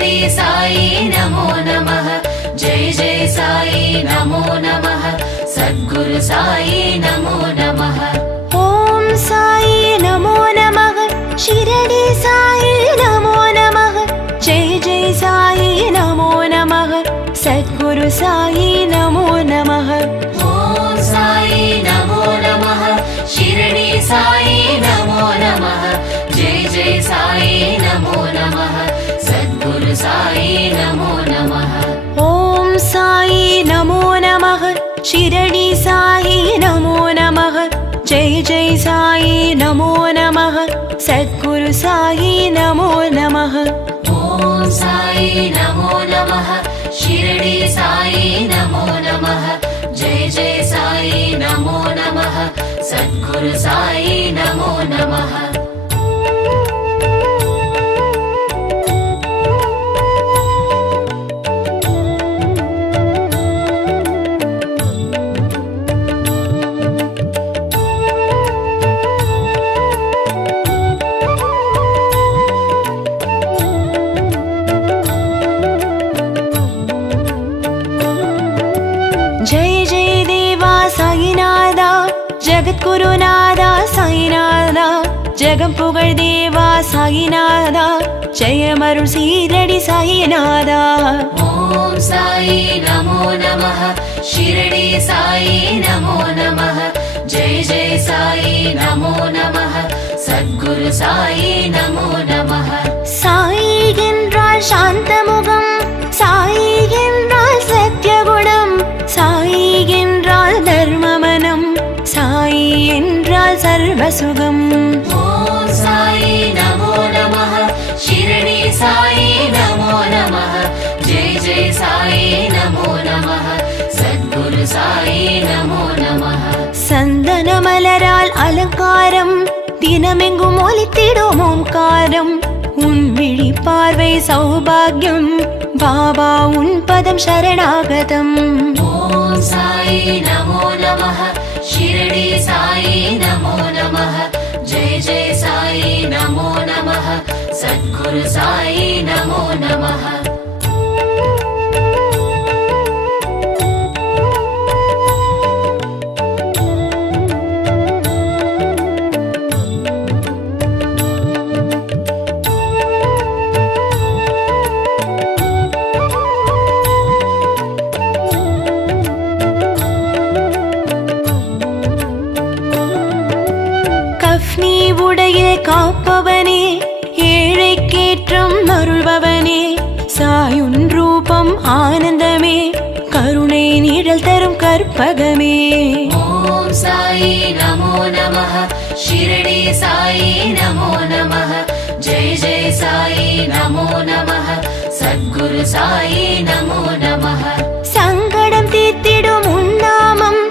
देवी साई नमो नमः जय जय साई नमो नमः सद्गुरु साई नमो नमः ॐ साई नमो नमः शिरडी साई नमो नमः जय जय साई नमो नमः सद्गुरु साई नमो नमः ॐ साई नमो नमः शिरडी साई साई नमो नमः जय जय सा नमो नमः सद्गुरु साई नमो नमः ॐ सा नमो नमः शिरणी साई नमो नमः जय जय सा नमो नमः सद्गुरु साई नमो नमः जय जय देवा साईनादा जगद्गुरुनादा साईनादा ஜெகம் புகழ் தேவா சாயிநாதா ஜெயமருள் சீரடி சாயிநாதா ॐ साई नमो नमः शिरडी साई नमो नमः जय जय साई नमो नमः सद्गुरु साई नमो नमः சாயி என்றால் சாந்தமுகம் சாயி சாயி என்றால் சர்வ சுகம் சாயி நமோ நம ஷிரணி சாயி நமோ நம ஜெய் சாயி நமோ நம சத்குரு சாயி நமோ நம சந்தன மலரால் அலங்காரம் தினமெங்கும் ஒலித்திடும் உன் விழி பார்வை சௌபாகியம் பாபா உன் பதம் சரணாகதம் ஓம் சாயி நமோ நமஹ शिरडि साई नमो नमः जय जय साई नमो नमः सद्गुरु साई नमो नमः தரும் கற்பகமே ॐ साई नमो नमः शिरडी साई नमो नमः जय जय साई नमो नमः सद्गुरु साई नमो नमः சங்கடம் தீர்த்திடும் உன்னாமம்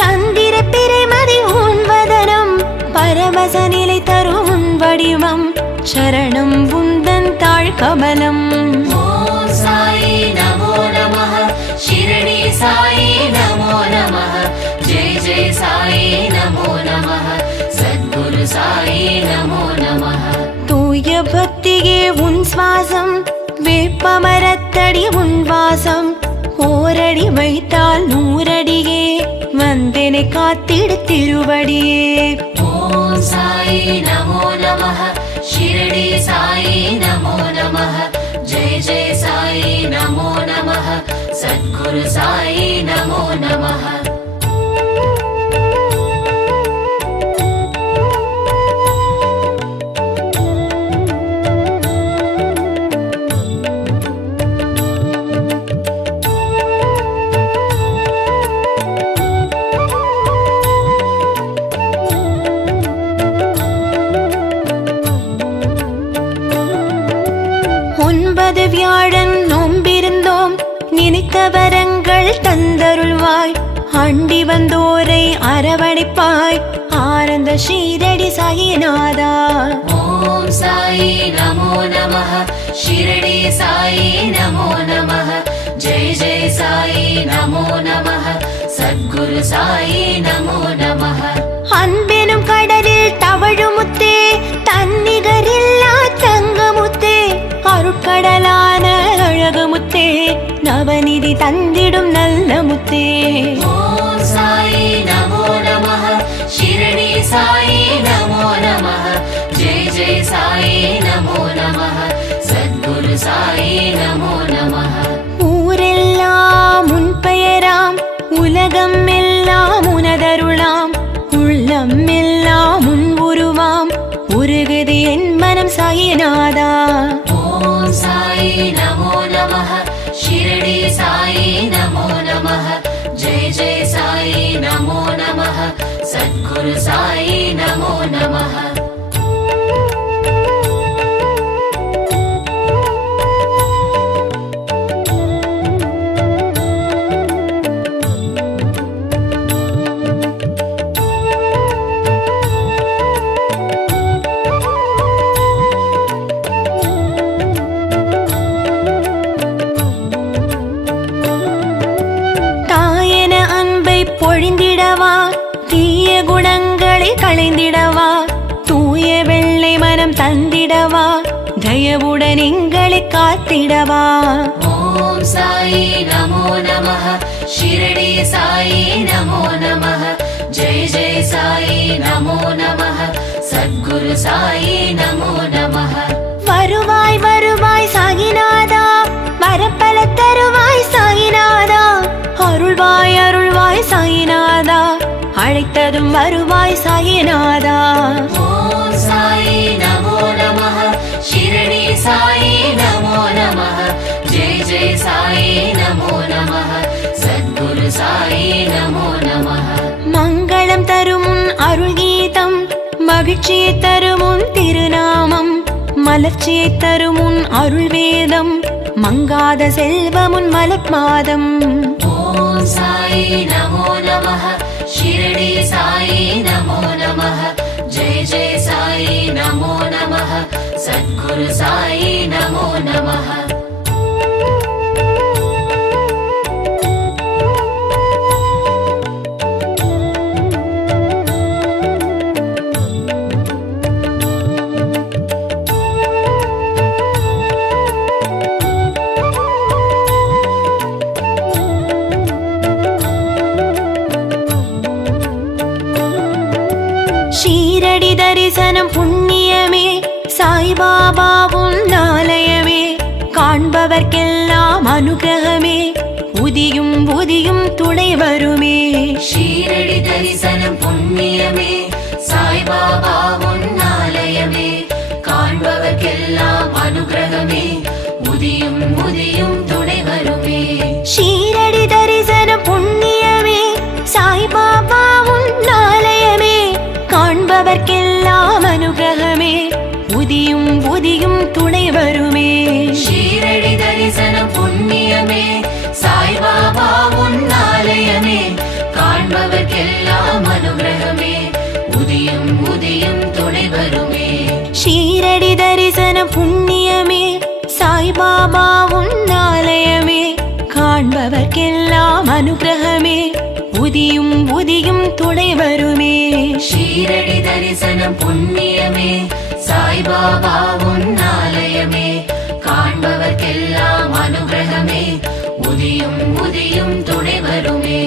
சந்திர பிறைமதி உன் வதனம் பரமச நிலை தரும் உன் வடிவம் சரணம் உந்தன் தாழ் கமலம் வாசம் வேப்பமரத்தடி உன் வாசம் ஓரடி வைத்தால் நூறடியே வந்தனை காத்திடு திருவடியே ஓம் சாயி நமோ நம ஷிரடி சாயி நமோ நம ஜெய ஜெய சாயி நமோ நம சத்குரு சாயி நமோ நம வந்தோரை அரவணைப்பாய் ஆனந்த ஸ்ரீரடி சாயிநாதா ஓம் சாயி நமோ நம ஷிரடி சாயி நமோ நம ஜெய் ஜெய் சாயி நமோ நம சத்குரு சாயி நமோ நம அன்பெனும் கடலில் தவழுமுத்தே தன்னிகரில்லா தங்கமுத்தே அருட்கடலான நவநிதி தந்திடும் நல்ல முத்தே शिरडी சாயி நமோ நமः ஜெய ஜெய சாயி நமோ நமः சத்குரு சாயி நமோ நமः ஊரெல்லாம் உன் பெயராம் உலகம் எல்லாம் உனதருளாம் உள்ளம் எல்லாம் உன் உருவாம் உருகுது என் மனம் சாயினாதா ஓம் சாயி साई नमो नमः இருளை களைந்திடவா தூய வெள்ளை மனம் தந்திடவா தயவுடன் எங்களை காத்திடவா ஓம் சாயி நமோ நம ஷிரடி சாயி நமோ நம ஜெய ஜெய சாயி நமோ நம சத்குரு சாயி நமோ நம வருவாய் வருவாய் சாகிநாதா வரப்பல தருவாய் சாகிநாதா அருள்வாய் அருள்வாய் சாகிநாதா அழைத்ததும் வருவாய் சாயிநாதா சாயி நமோ நம ஷிரடி சாயி நமோ நம ஜெய் ஜெய் சாயி நமோ நம சத்குரு சாயி நமோ நம மங்களம் தரும் அருள் கீதம் மகிழ்ச்சியை தரும் திருநாமம் மலர்ச்சியை தரும் அருள் வேதம் மங்காத செல்வமுன் மலப் மாதம் ஓம் சாயி நமோ நமஹ शिरडी साई नमो नमः जय जय साई नमो नमः सद्गुरु साई ஷீரடி தரிசனம் புண்ணியமே சாய்பாபா உன்னாலயமே காண்பவர்க்கெல்லாம் அனுகிரகமே முதியும் முதியும் தரிசன புண்ணியமே சாய்பாபா உன்னாலயமே காண்பவர்க்கெல்லாம் அனுகிரகமே உதியும் உதியும் துணை வருமே ஷீரடி தரிசனம் புண்ணியமே சாய்பாபா உன்னாலயமே காண்பவர்க்கெல்லாம் அனுகிரகமே உதியும் உதியும் துணை வருமே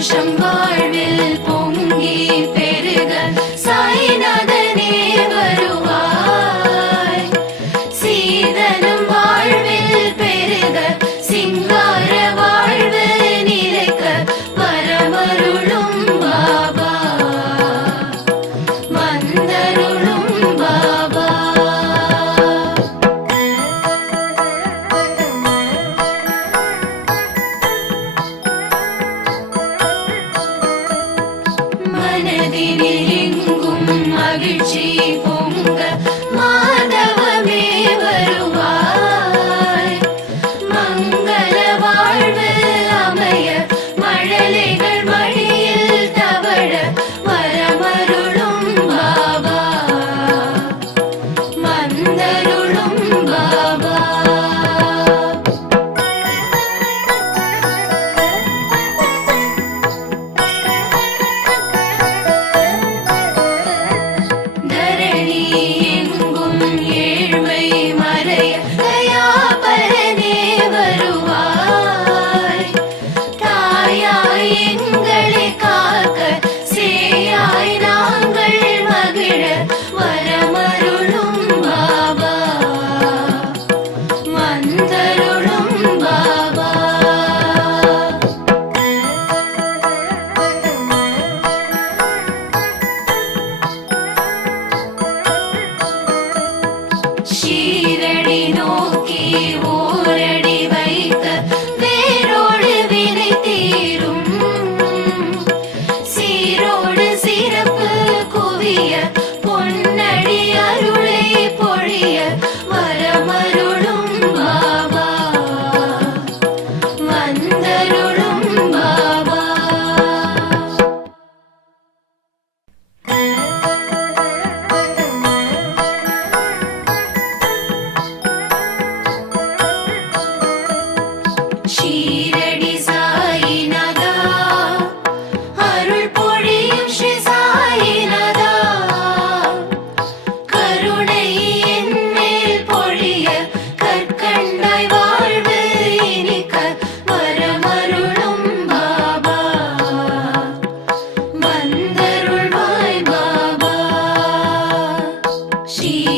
shamba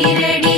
ready.